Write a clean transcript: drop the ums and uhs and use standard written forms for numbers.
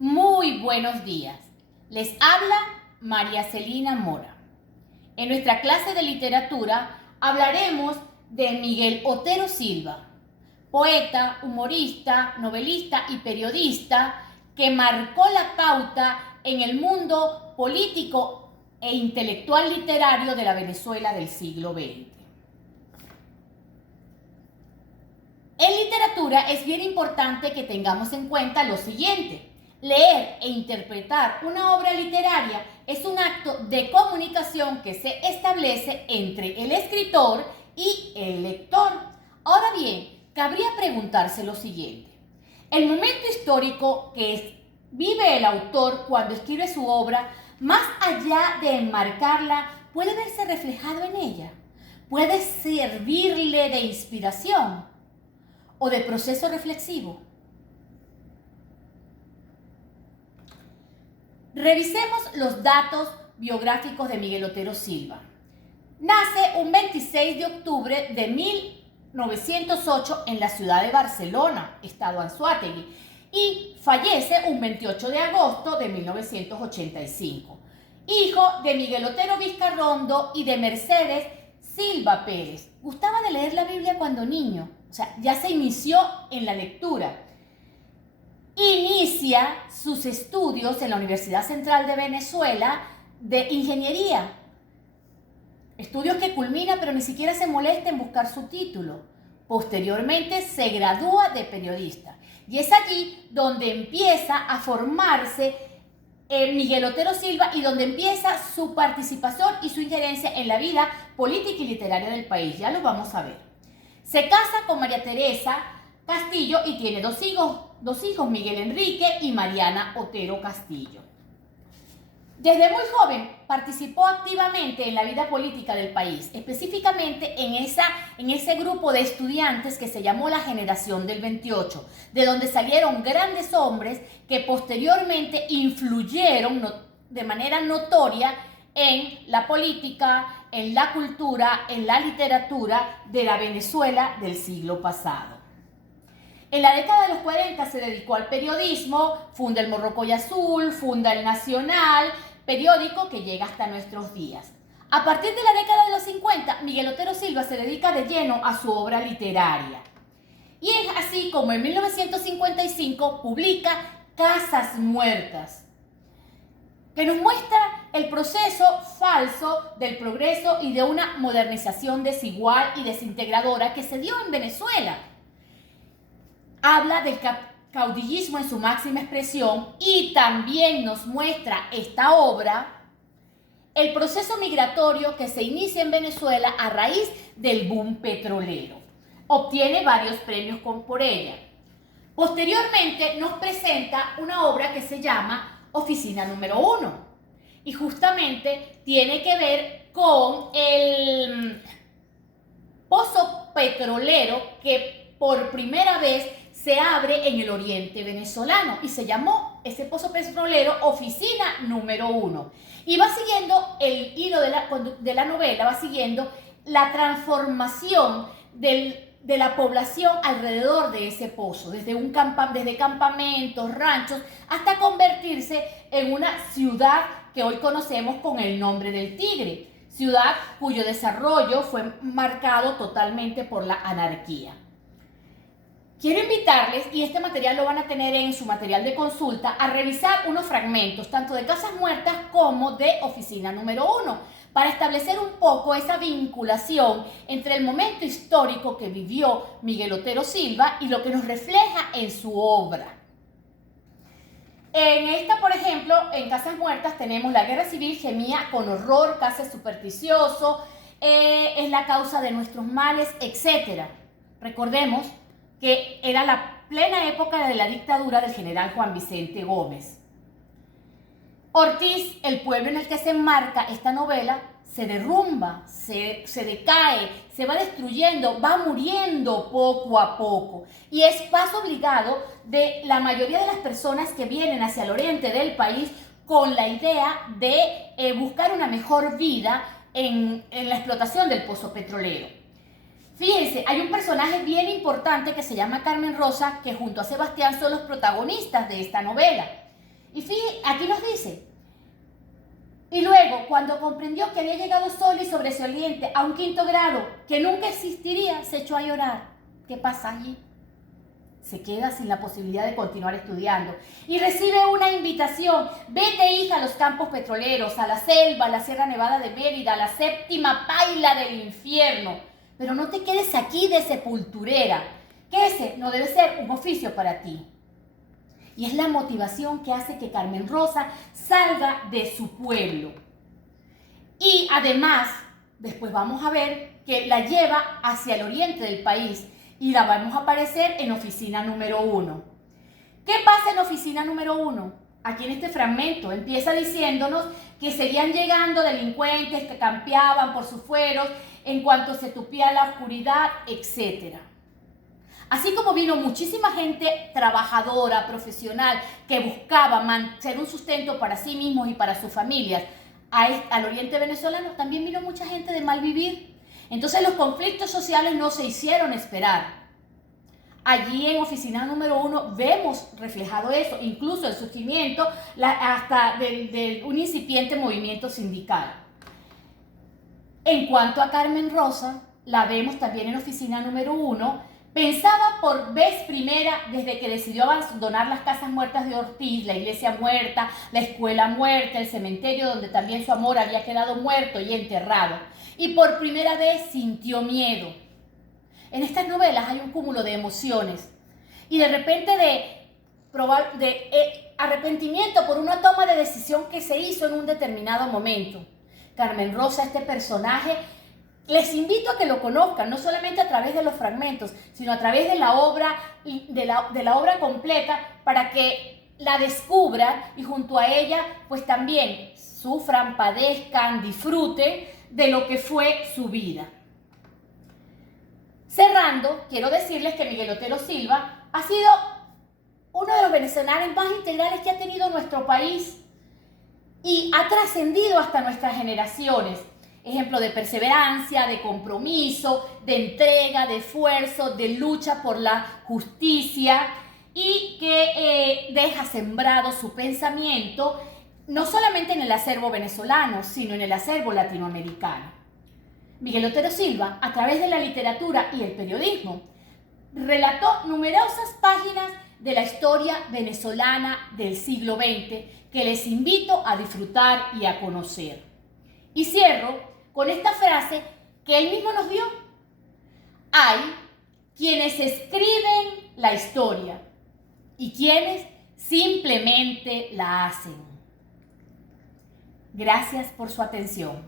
Muy buenos días. Les habla María Celina Mora. En nuestra clase de literatura hablaremos de Miguel Otero Silva, poeta, humorista, novelista y periodista que marcó la pauta en el mundo político e intelectual literario de la Venezuela del siglo XX. En literatura es bien importante que tengamos en cuenta lo siguiente. Leer e interpretar una obra literaria es un acto de comunicación que se establece entre el escritor y el lector. Ahora bien, cabría preguntarse lo siguiente. El momento histórico que vive el autor cuando escribe su obra, más allá de enmarcarla, puede verse reflejado en ella. Puede servirle de inspiración o de proceso reflexivo. Revisemos los datos biográficos de Miguel Otero Silva. Nace un 26 de octubre de 1908 en la ciudad de Barcelona, estado Anzoátegui, y fallece un 28 de agosto de 1985. Hijo de Miguel Otero Vizcarrondo y de Mercedes Silva Pérez. Gustaba de leer la Biblia cuando niño, ya se inició en la lectura. Inicia sus estudios en la Universidad Central de Venezuela de ingeniería. Estudios que culmina, pero ni siquiera se molesta en buscar su título. Posteriormente se gradúa de periodista. Y es allí donde empieza a formarse Miguel Otero Silva y donde empieza su participación y su injerencia en la vida política y literaria del país. Ya lo vamos a ver. Se casa con María Teresa Castillo y tiene dos hijos, Miguel Enrique y Mariana Otero Castillo. Desde muy joven participó activamente en la vida política del país, específicamente en ese grupo de estudiantes que se llamó la Generación del 28, de donde salieron grandes hombres que posteriormente influyeron de manera notoria en la política, en la cultura, en la literatura de la Venezuela del siglo pasado. En la década de los 40 se dedicó al periodismo, funda el Morrocoy Azul, funda el Nacional, periódico que llega hasta nuestros días. A partir de la década de los 50, Miguel Otero Silva se dedica de lleno a su obra literaria. Y es así como en 1955 publica Casas Muertas, que nos muestra el proceso falso del progreso y de una modernización desigual y desintegradora que se dio en Venezuela. Habla del caudillismo en su máxima expresión y también nos muestra esta obra el proceso migratorio que se inicia en Venezuela a raíz del boom petrolero. Obtiene varios premios por ella. Posteriormente nos presenta una obra que se llama Oficina número 1 y justamente tiene que ver con el pozo petrolero que por primera vez se abre en el oriente venezolano y se llamó ese pozo petrolero Oficina número 1. Y va siguiendo el hilo de la novela, va siguiendo la transformación de la población alrededor de ese pozo, desde campamentos, ranchos, hasta convertirse en una ciudad que hoy conocemos con el nombre del Tigre, ciudad cuyo desarrollo fue marcado totalmente por la anarquía. Quiero invitarles, y este material lo van a tener en su material de consulta, a revisar unos fragmentos, tanto de Casas Muertas como de Oficina número 1, para establecer un poco esa vinculación entre el momento histórico que vivió Miguel Otero Silva y lo que nos refleja en su obra. En esta, por ejemplo, en Casas Muertas tenemos la guerra civil gemía con horror, casi supersticioso, es la causa de nuestros males, etc. Recordemos que era la plena época de la dictadura del general Juan Vicente Gómez. Ortiz, el pueblo en el que se enmarca esta novela, se derrumba, se decae, se va destruyendo, va muriendo poco a poco. Y es paso obligado de la mayoría de las personas que vienen hacia el oriente del país con la idea de buscar una mejor vida en la explotación del pozo petrolero. Fíjense, hay un personaje bien importante que se llama Carmen Rosa, que junto a Sebastián son los protagonistas de esta novela. Y fíjate, aquí nos dice, y luego, cuando comprendió que había llegado solo y sobresaliente a un 5.º grado que nunca existiría, se echó a llorar. ¿Qué pasa allí? Se queda sin la posibilidad de continuar estudiando y recibe una invitación. Vete, hija, a los campos petroleros, a la selva, a la Sierra Nevada de Mérida, a la 7ª paila del infierno. Pero no te quedes aquí de sepulturera, que ese no debe ser un oficio para ti. Y es la motivación que hace que Carmen Rosa salga de su pueblo. Y además, después vamos a ver que la lleva hacia el oriente del país y la vamos a aparecer en oficina número 1. ¿Qué pasa en oficina número 1? Aquí en este fragmento empieza diciéndonos que seguían llegando delincuentes que campeaban por sus fueros en cuanto se tupía la oscuridad, etc. Así como vino muchísima gente trabajadora, profesional, que buscaba ser un sustento para sí mismos y para sus familias al oriente venezolano, también vino mucha gente de mal vivir. Entonces los conflictos sociales no se hicieron esperar. Allí en oficina número 1 vemos reflejado eso, incluso el surgimiento hasta de un incipiente movimiento sindical. En cuanto a Carmen Rosa, la vemos también en oficina número 1. Pensaba por vez primera desde que decidió abandonar las casas muertas de Ortiz, la iglesia muerta, la escuela muerta, el cementerio donde también su amor había quedado muerto y enterrado. Y por primera vez sintió miedo. En estas novelas hay un cúmulo de emociones y de repente de arrepentimiento por una toma de decisión que se hizo en un determinado momento. Carmen Rosa, este personaje, les invito a que lo conozcan, no solamente a través de los fragmentos, sino a través de la obra, de la obra completa, para que la descubran y junto a ella, pues también sufran, padezcan, disfruten de lo que fue su vida. Cerrando, quiero decirles que Miguel Otero Silva ha sido uno de los venezolanos más integrales que ha tenido nuestro país y ha trascendido hasta nuestras generaciones. Ejemplo de perseverancia, de compromiso, de entrega, de esfuerzo, de lucha por la justicia y que deja sembrado su pensamiento no solamente en el acervo venezolano, sino en el acervo latinoamericano. Miguel Otero Silva, a través de la literatura y el periodismo, relató numerosas páginas de la historia venezolana del siglo XX que les invito a disfrutar y a conocer. Y cierro con esta frase que él mismo nos dio. Hay quienes escriben la historia y quienes simplemente la hacen. Gracias por su atención.